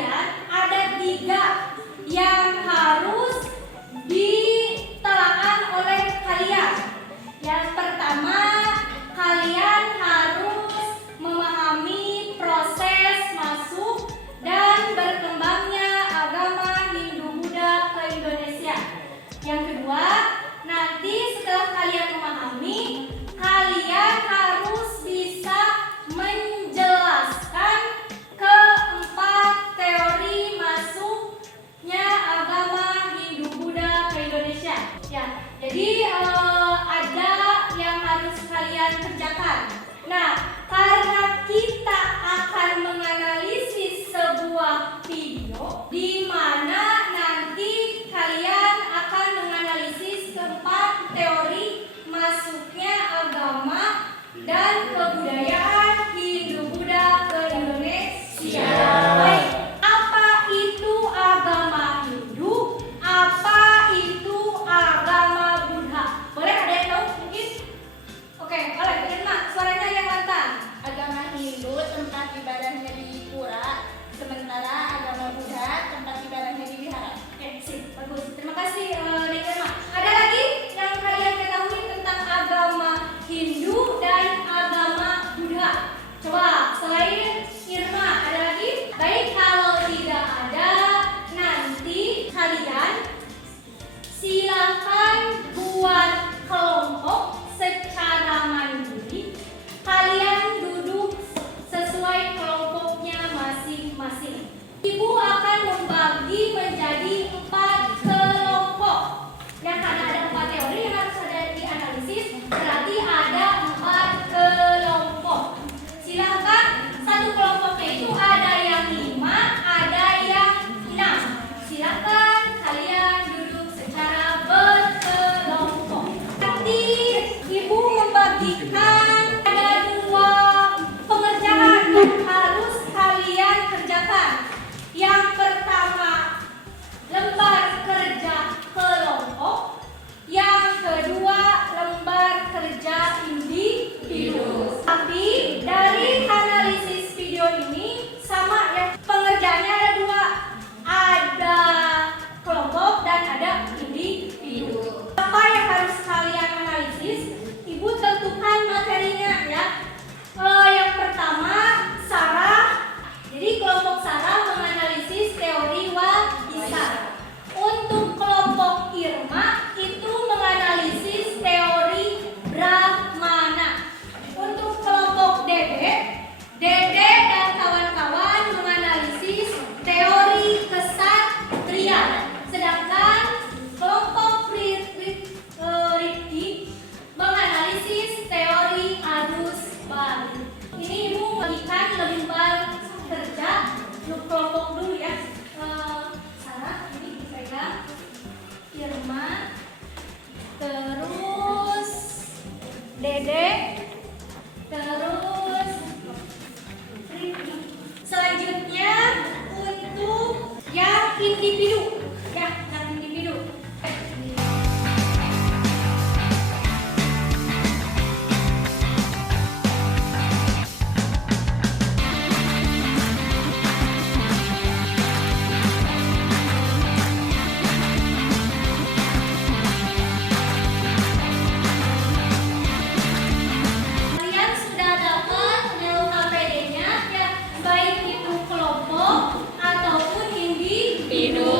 kalian ada 3 yang harus ditelaah oleh kalian. Yang pertama, kalian harus memahami proses masuk dan berkembangnya agama Hindu-Buddha ke Indonesia. Yang kedua, nanti setelah kalian memahami, kalian harus bisa menjelaskan keempat teori masuknya agama Hindu-Buddha ke Indonesia. Ya, jadi ada yang harus kalian kerjakan. Nah, karena kita akan menganalisis sebuah video di mana nanti kalian akan menganalisis keempat teori masuknya agama dan kebudayaan Hindu-Buddha ke Indonesia. Baik, apa itu agama Hindu? Apa itu agama Buddha? Boleh ada yang tahu mungkin? Oke, boleh. Terima suaranya yang lantang. Agama Hindu tempat ibadahnya di pura, sementara agama Buddha tempat ibadahnya di wihara. Oke, sip, bagus. Terima kasih, Irma. Ada lagi yang kalian ketahui tentang agama Hindu dan agama Buddha? Coba, selain Irma, ada lagi? Baik, kalau tidak ada, nanti kalian silakan buat kelompok secara mandiri. Kalian duduk sesuai kelompoknya masing-masing. Ibu akan membagi menjadi 4 kelompok. Yang karena ada 4 teori yang harus ada dianalisis, berarti ada 4 kelompok. Silakan, satu kelompoknya itu ada yang 5, ada yang 6. Silakan kalian duduk secara berkelompok. Nanti ibu membagikan ada 2 pengerjaan yang harus kalian kerjakan. Yang pertama, lembar kerja kelompok. Yang kedua, lembar kerja individu. Tapi dari analisis video ini sama ya, pengerjaannya ada 2. Ada kelompok dan ada individu. Apa yang harus kalian analisis? Ibu tentukan materinya ya. Yang pertama, saraf. Jadi kelompok saraf menganalisis teori warisan. Untuk kelompok Irma itu menganalisis teori Brahmana. Untuk kelompok Dede dan kawan-kawan menganalisis teori kesatria. Sedangkan kelompok Rifki menganalisis teori arus balik. Ini ibu memberikan lembar kerja untuk kelompok dulu ya. Sarah ini dipegang, Irma, terus Dede, terus Rifki. Selanjutnya untuk yang individu ya, yang individu. Kalian sudah dapat LKPD-nya ya, baik itu kelompok ataupun individu.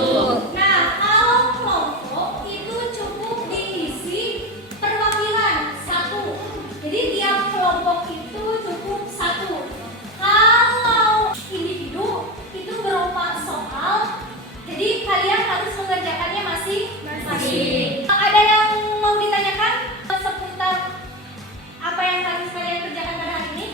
Nah, kalau kelompok itu cukup diisi perwakilan 1. Jadi tiap kelompok itu cukup 1. Kalau individu itu berupa soal, jadi kalian harus mengerjakannya masing-masing. Ada yang mau ditanyakan seputar apa yang harus kalian kerjakan pada hari ini?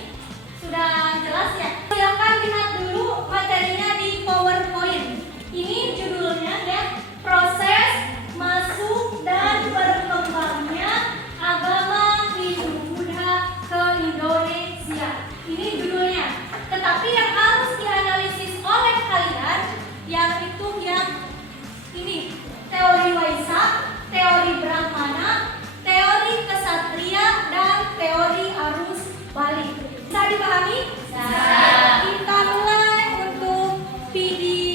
Sudah jelas ya? Silakan lihat dulu materinya di PowerPoint. Ini judulnya ya, proses masuk dan berkembangnya agama Hindu-Buddha ke Indonesia. Ini judulnya. Tetapi yang harus dianalisis oleh kalian yaitu yang ini, teori Waisak, teori Brahmana, teori kesatria, dan teori arus balik. Bisa dipahami? Bisa. Kita mulai untuk video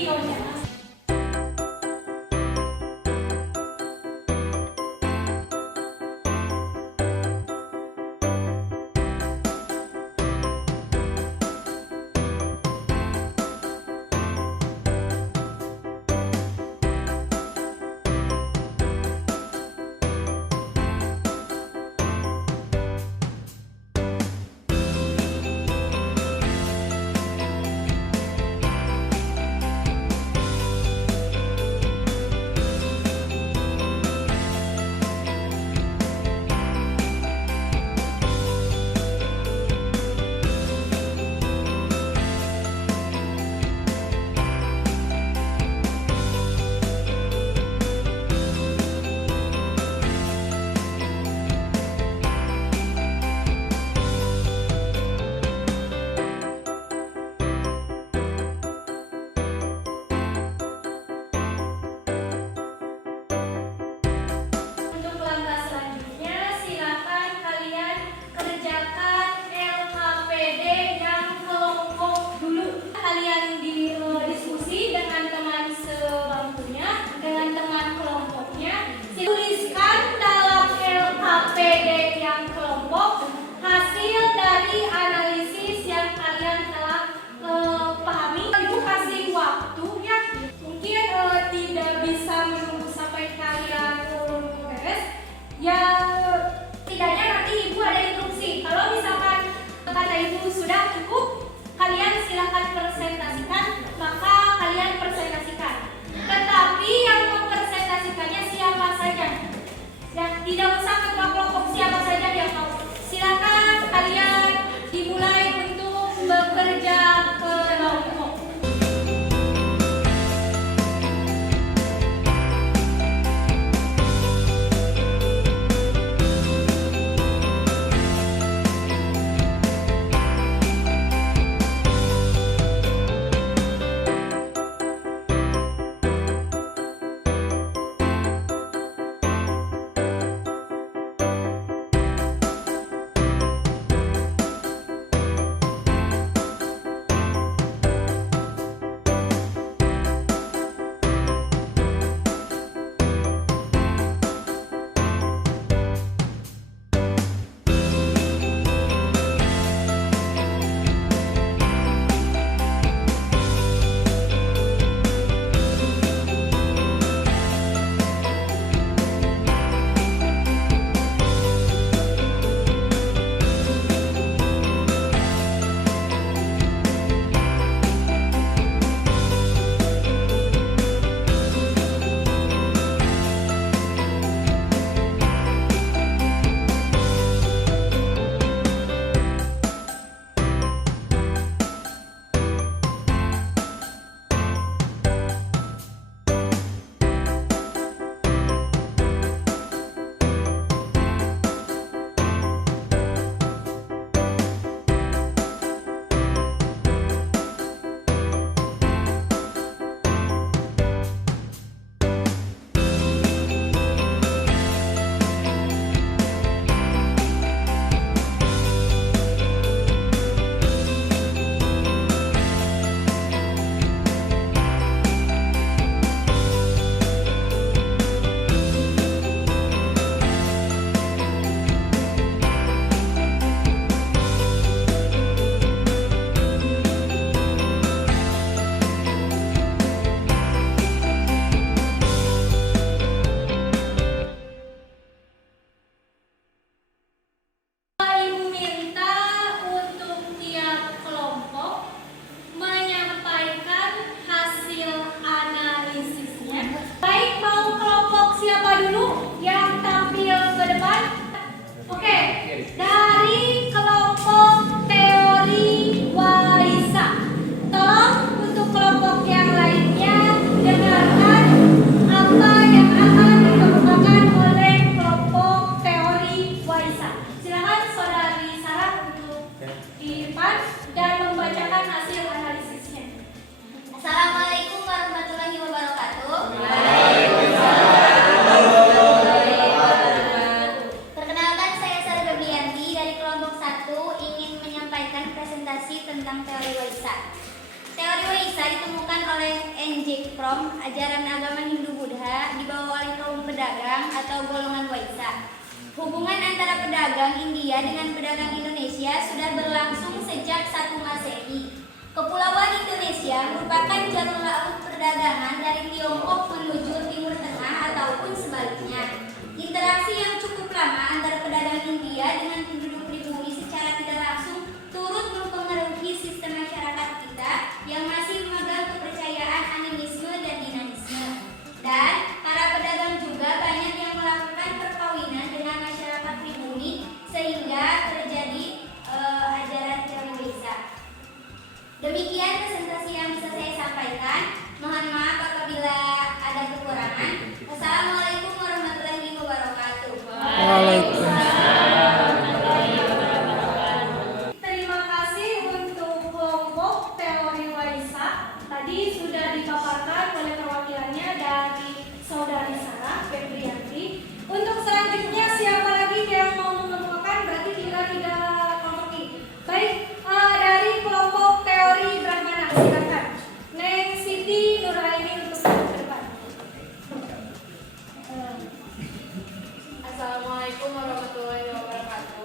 Oke, dari kelompok teori Waisa. Tolong untuk kelompok yang lainnya dengarkan apa yang akan dikemukakan oleh kelompok teori Waisa. Silakan Saudari Sarah untuk di depan dan membacakan hasil analisisnya. Assalamualaikum warahmatullahi wabarakatuh. Perkenalkan, saya Sarah Gabrianti dari kelompok 1 ingin menyampaikan presentasi tentang teori Waisa. Teori Waisa ditemukan oleh N.J. Fromm, ajaran agama Hindu-Buddha, dibawa oleh kaum pedagang atau golongan Waisa. Hubungan antara pedagang India dengan pedagang Indonesia sudah berlangsung sejak 1 Masehi. Kepulauan Indonesia merupakan jalur laut perdagangan dari Tiongkok menuju Timur Tengah ataupun sebaliknya. Interaksi yang cukup lama antara pedagang India dengan penduduk pribumi secara tidak langsung turut mempengaruhi sistem masyarakat kita yang masih memegang kepercayaan animisme dan dinamisme. Dan para pedagang juga banyak yang melakukan perkawinan dengan masyarakat pribumi sehingga terjadi ajaran teori Waisa. Demikian presentasi yang bisa saya sampaikan. Mohon maaf apabila ada kekurangan. Wassalamualaikum warahmatullahi wabarakatuh. Terima kasih untuk kelompok teori Waisa. Tadi sudah dipaparkan oleh perwakilannya dari Saudari Sarah Febrianti. Untuk selanjutnya siapa lagi yang mau mengemukakan? Berarti tinggal 3 kelompok ini. Baik, dari kelompok teori Brahmana silakan. Neng Siti Nuraini untuk ke depan. Assalamualaikum warahmatullahi wabarakatuh.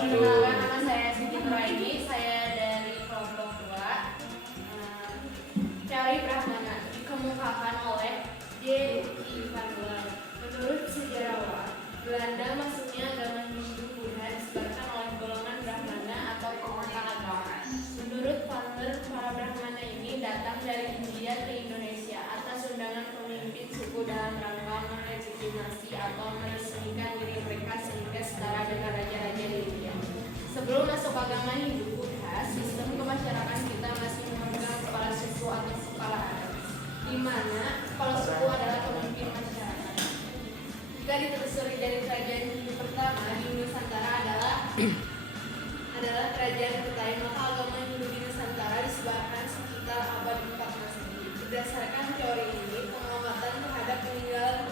Perkenalkan, nama saya Siti Nuraini. Saya dari kelompok 2. Teori Brahmana dikemukakan oleh J. I. Van Leeuwen. Menurut sejarawan Belanda, masuknya agama Hindu-Buddha disebabkan oleh golongan Brahmana atau pemerintah agama. Menurut Van Leeuwen, para Brahmana ini datang dari India ke Indonesia atas undangan pemimpin suku dalam rangka melegitimasi atau meresmikan diri mereka sehingga setara dengan raja-raja di India. Sebelum masuk agama Hindu-Buddha, sistem kemasyarakatan kita masih memegang kepala suku atau kepala adat, di mana kepala suku adalah pemimpin masyarakat. Jika ditelusuri dari kerajaan Hindu pertama di Nusantara adalah kerajaan Kutai, maka agama Hindu di Nusantara disebarkan sekitar abad 4 Masehi. Berdasarkan teori ini, pengamatan terhadap peninggalan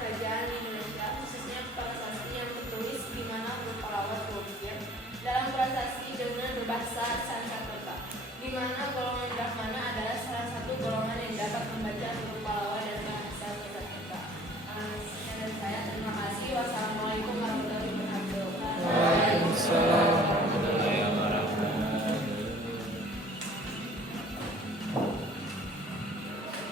kerajaan di Indonesia, khususnya prasasti yang tertulis di mana berupa lawat berukir dalam prasasti dengan berbahasa Sanskerta, di mana golongan Brahmana adalah salah satu golongan yang dapat membaca berupa lawat dan bahasa Sanskerta. Sekian dari saya, terima kasih. Wassalamualaikum warahmatullahi wabarakatuh. Waalaikumsalam.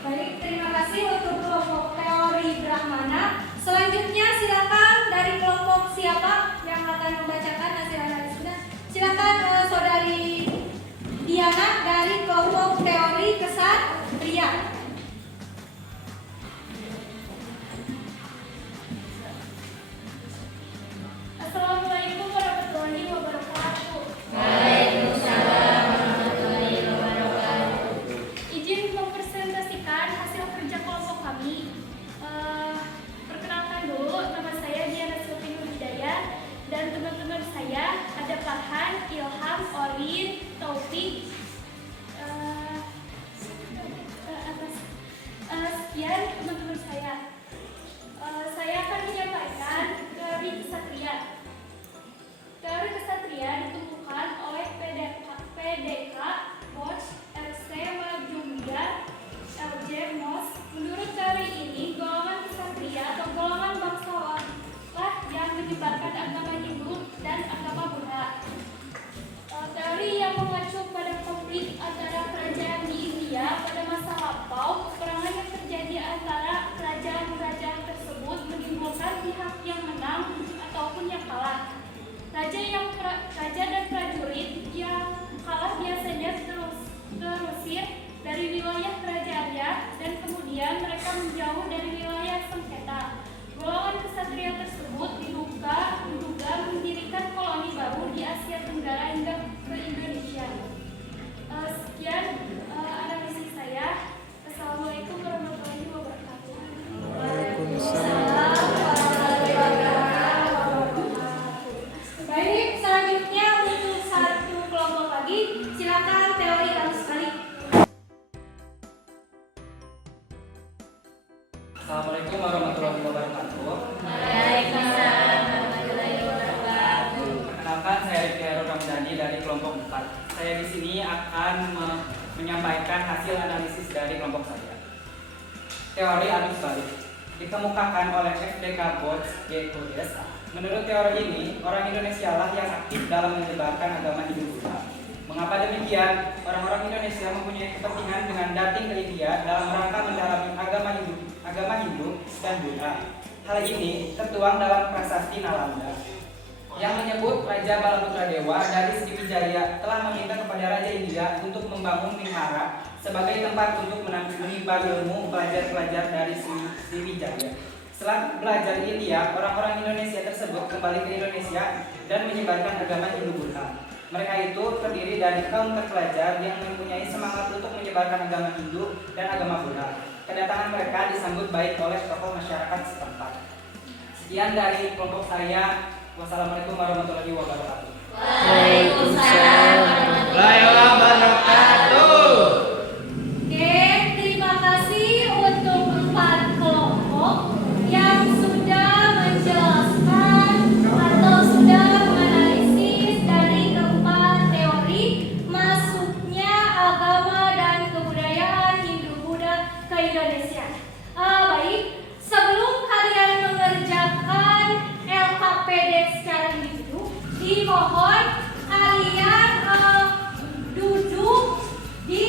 Baik, terima kasih untuk kelompok teori Brahmana. Selanjutnya silakan dari kelompok siapa yang akan membacakan hasil analisisnya? Silakan Saudari Diana dari kelompok teori Kesatria. Assalamualaikum warahmatullahi wabarakatuh. Izin mempresentasikan hasil kerja kelompok kami. Perkenalkan dulu, nama saya Diana Sulfi Hidayah dan teman-teman saya ada Farhan, Ilham, Orin, Taufik. Sekian teman-teman saya. Saya akan menyampaikan teori kesatria. Teori kesatria ditemukan oleh PDK, Bosch, LC, Majumdar, LJ, Moss. Menurut teori ini, golongan kesatria atau golongan bangsawan lah yang menyebarkan agama Hindu dan agama Buddha. Teori yang mengacu pada konflik antara kerajaan di India pada masa lampau, peperangan yang terjadi antara kerajaan-kerajaan tersebut menimbulkan pihak yang menang ataupun yang kalah. Raja dan prajurit yang kalah biasanya terusir dari wilayah kerajaannya dan kemudian mereka menjauh dari wilayah sengketa. saya di sini akan menyampaikan hasil analisis dari kelompok saya. Teori arus balik dikemukakan oleh FDK Bots G.S. Menurut teori ini, orang Indonesia lah yang aktif dalam menyebarkan agama Hindu Buddha. Mengapa demikian? Orang-orang Indonesia mempunyai kepentingan dengan datang ke India dalam rangka mendalami agama Hindu dan Buddha. Hal ini tertuang dalam prasasti Nalanda yang menyebut Raja Balaputra Dewa dari Sriwijaya telah meminta kepada Raja India untuk membangun wihara sebagai tempat untuk menimba ilmu pelajar-pelajar dari Sriwijaya. Setelah belajar di India, orang-orang Indonesia tersebut kembali ke Indonesia dan menyebarkan agama Hindu Buddha. Mereka itu terdiri dari kaum terpelajar yang mempunyai semangat untuk menyebarkan agama Hindu dan agama Buddha. Kedatangan mereka disambut baik oleh tokoh masyarakat setempat. Sekian dari kelompok saya. Wassalamualaikum warahmatullahi wabarakatuh. Waalaikumsalam warahmatullahi wabarakatuh. Oke, terima kasih untuk 4 kelompok yang sudah menjelaskan atau sudah menganalisis dari keempat teori masuknya agama dan kebudayaan Hindu-Buddha ke Indonesia. Baik, sebelum kalian mengerjakan LKPD secara individu, dimohon kalian duduk di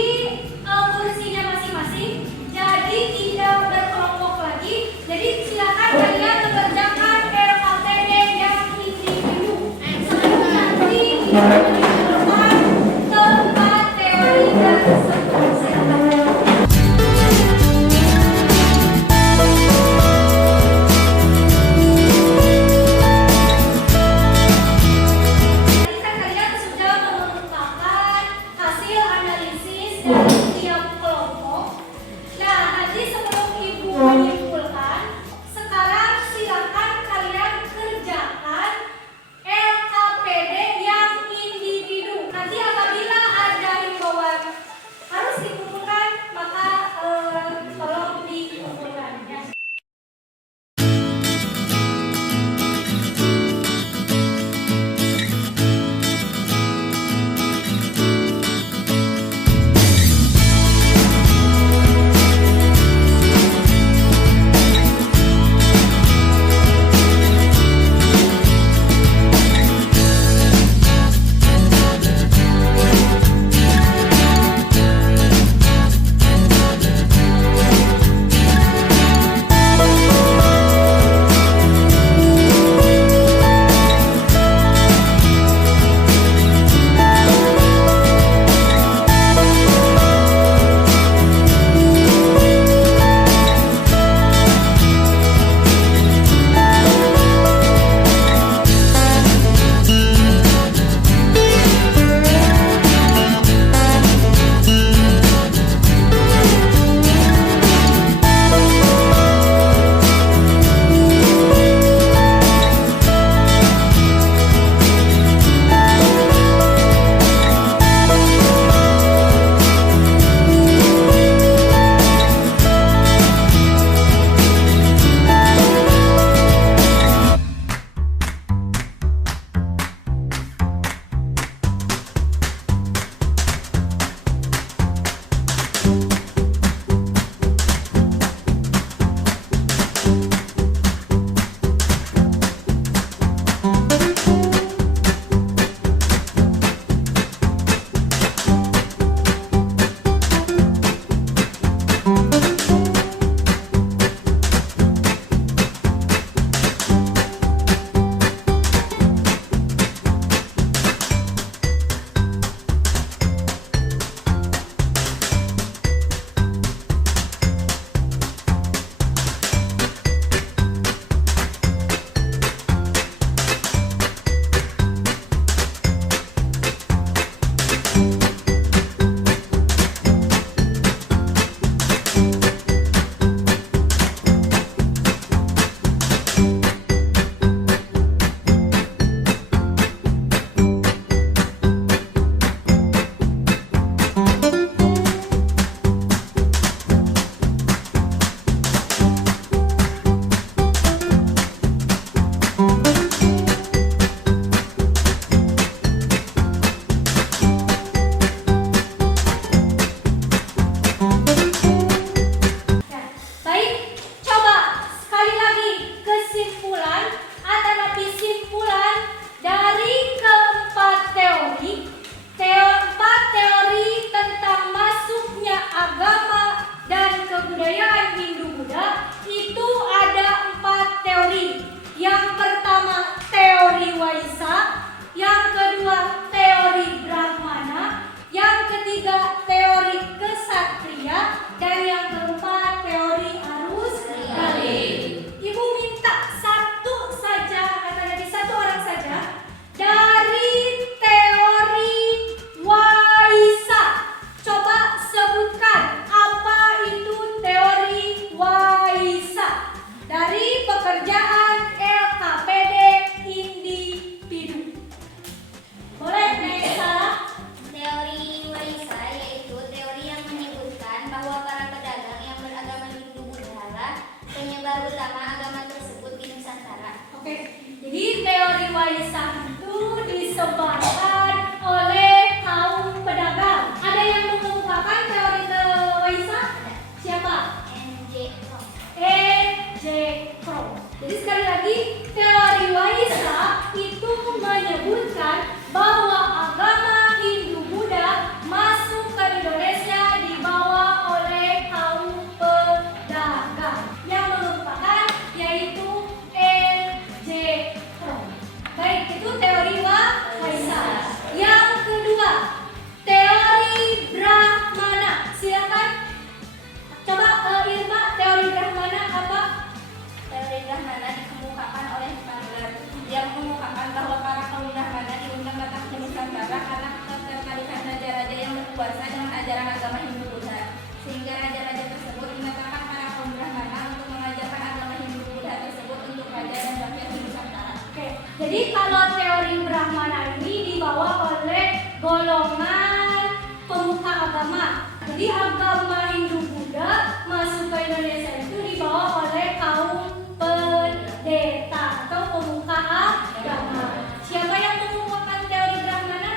kursinya masing-masing, jadi tidak berkelompok lagi. Jadi silakan kalian mengerjakan LKPD yang individu. Sebelum nanti kita menunjukkan keempat teori tersebut. Silakan. Kalian sudah mengemukakan hasil analisis dari tiap kelompok. Nah, nanti sebelum Ibu menyimpulkan, sekarang silakan kalian kerjakan LKPD yang individu. Nanti apabila ada himbauan harus dikumpulkan, maka tolong dikumpulkan ya. agama Hindu Buddha, sehingga raja-raja tersebut menetapkan para kaum Brahmana untuk mengajarkan agama Hindu Buddha tersebut untuk raja dan rakyat di Nusantara. Oke, jadi kalau teori Brahmana ini dibawa oleh golongan pemuka agama. Jadi agama Hindu Buddha masuk ke Indonesia itu dibawa oleh kaum pendeta atau pemuka agama. Siapa yang mengumpulkan teori Brahmana?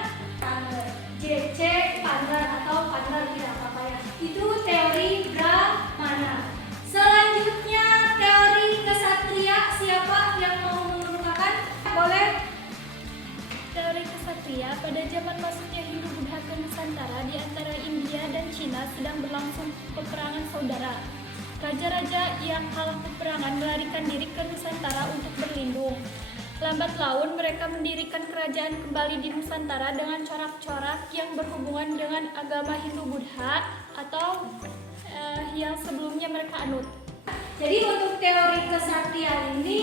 J.C. Pandar atau Pandar, tidak apa-apa ya. Itu teori Brahmana. Selanjutnya teori kesatria, siapa yang mau mengemukakan? Boleh. Teori kesatria pada zaman masuknya Hindu Buddha ke Nusantara di antara India dan Cina sedang berlangsung peperangan saudara. Raja-raja yang kalah peperangan melarikan diri ke Nusantara untuk berlindung. Lambat laun mereka mendirikan kerajaan kembali di Nusantara dengan corak-corak yang berhubungan dengan agama Hindu Buddha atau yang sebelumnya mereka anut. Jadi untuk teori kesatria ini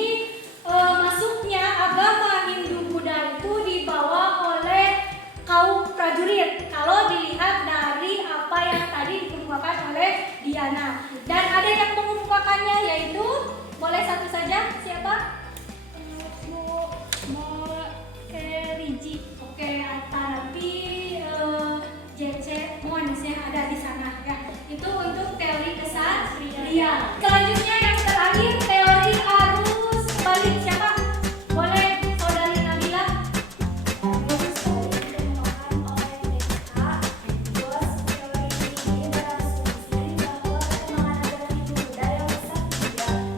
masuknya agama Hindu Buddha itu dibawa oleh kaum prajurit. Kalau dilihat dari apa yang tadi dikemukakan oleh Diana, dan ada yang mengemukakannya yaitu, boleh satu saja, siapa? Keriji. Oke, tapi JC Monisnya ada di sana ya. Itu untuk teori kesatria. Selanjutnya yang terakhir teori arus balik, siapa? Boleh saudari Nabila?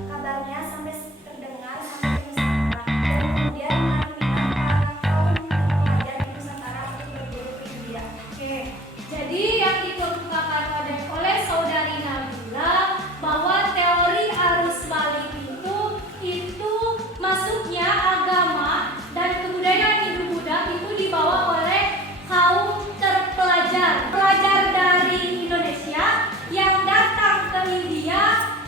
Kabarnya sampai terdengar sampai ke Nusantara, dan kemudian meminta para kaum pengajar di Nusantara untuk berburu ke India. Oke, jadi yang dikemukakan oleh saudari Nabila bahwa teori arus balik itu masuknya agama dan kebudayaan Hindu Buddha itu dibawa oleh kaum terpelajar, pelajar dari Indonesia yang datang ke India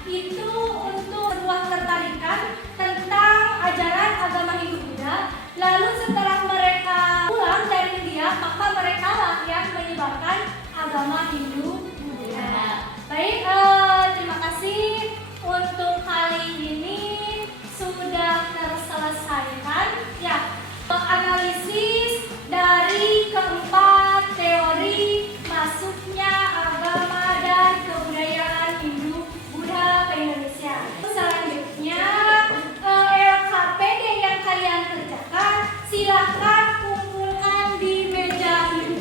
itu untuk sebuah ketertarikan tentang ajaran agama Hindu Buddha. Lalu setelah mereka pulang dari India, maka mereka lah yang menyebarkan agama Hindu Buddha. Baik, terima kasih untuk kali ini sudah terselesaikan ya analisis dari keempat teori masuknya agama dan kebudayaan Hindu Buddha ke Indonesia. Selanjutnya LKPD yang kalian kerjakan silahkan kumpulkan di meja ini.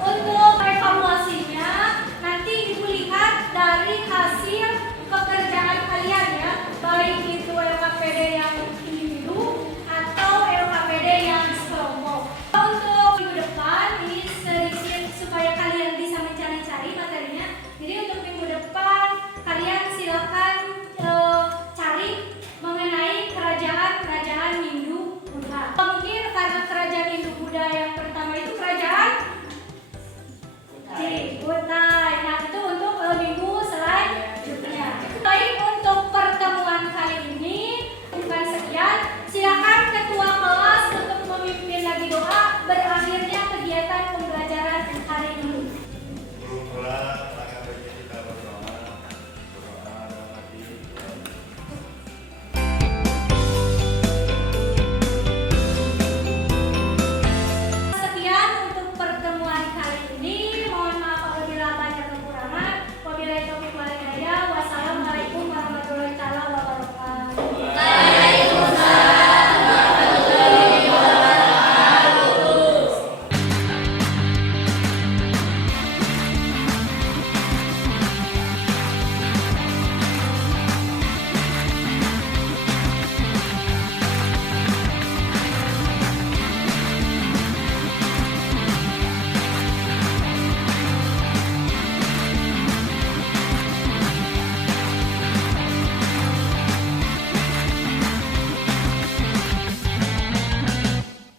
Untuk evaluasinya nanti ibu lihat dari hasil pekerjaan kalian ya, baik itu LKPD yang